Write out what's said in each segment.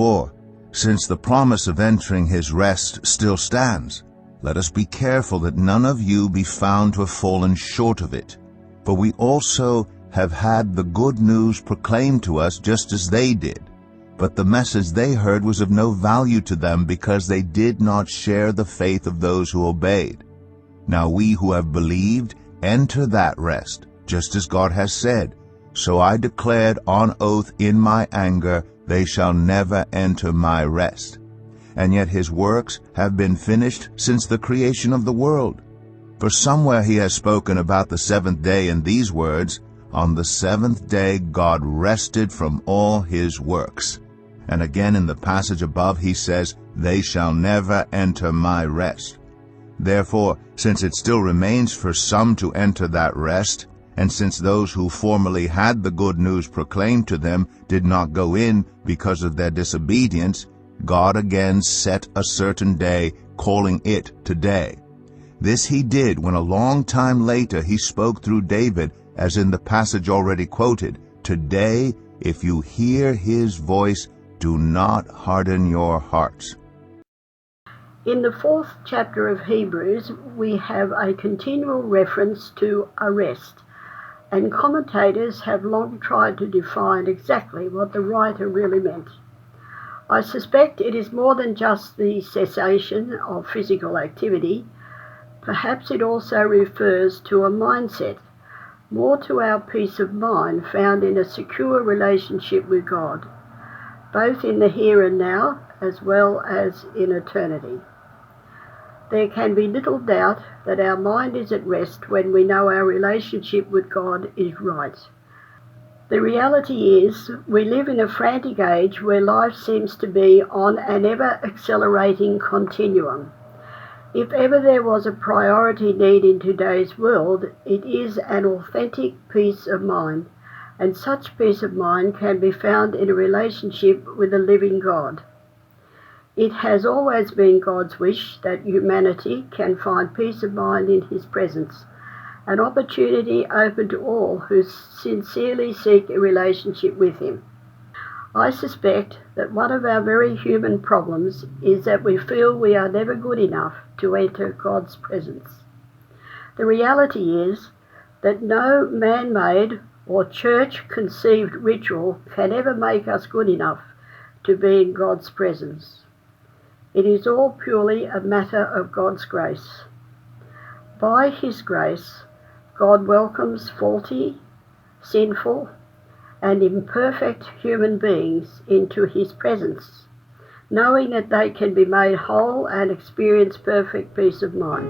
Therefore, since the promise of entering his rest still stands, let us be careful that none of you be found to have fallen short of it. For we also have had the good news proclaimed to us just as they did. But the message they heard was of no value to them because they did not share the faith of those who obeyed. Now we who have believed enter that rest, just as God has said, "So I declared on oath in my anger, they shall never enter my rest." And yet his works have been finished since the creation of the world. For somewhere he has spoken about the seventh day in these words, "On the seventh day God rested from all his works." And again in the passage above he says, "They shall never enter my rest." Therefore, since it still remains for some to enter that rest, and since those who formerly had the good news proclaimed to them did not go in because of their disobedience, God again set a certain day, calling it today. This he did when a long time later he spoke through David, as in the passage already quoted, "Today, if you hear his voice, do not harden your hearts." In the 4th chapter of Hebrews, we have a continual reference to a rest, and commentators have long tried to define exactly what the writer really meant. I suspect it is more than just the cessation of physical activity. Perhaps it also refers to a mindset, more to our peace of mind found in a secure relationship with God, both in the here and now as well as in eternity. There can be little doubt that our mind is at rest when we know our relationship with God is right. The reality is, we live in a frantic age where life seems to be on an ever-accelerating continuum. If ever there was a priority need in today's world, it is an authentic peace of mind, and such peace of mind can be found in a relationship with the living God. It has always been God's wish that humanity can find peace of mind in his presence, an opportunity open to all who sincerely seek a relationship with him. I suspect that one of our very human problems is that we feel we are never good enough to enter God's presence. The reality is that no man-made or church-conceived ritual can ever make us good enough to be in God's presence. It is all purely a matter of God's grace. By his grace, God welcomes faulty, sinful, and imperfect human beings into his presence, knowing that they can be made whole and experience perfect peace of mind.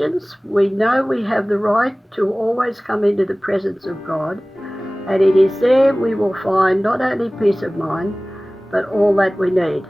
Christians, we know we have the right to always come into the presence of God, and it is there we will find not only peace of mind, but all that we need.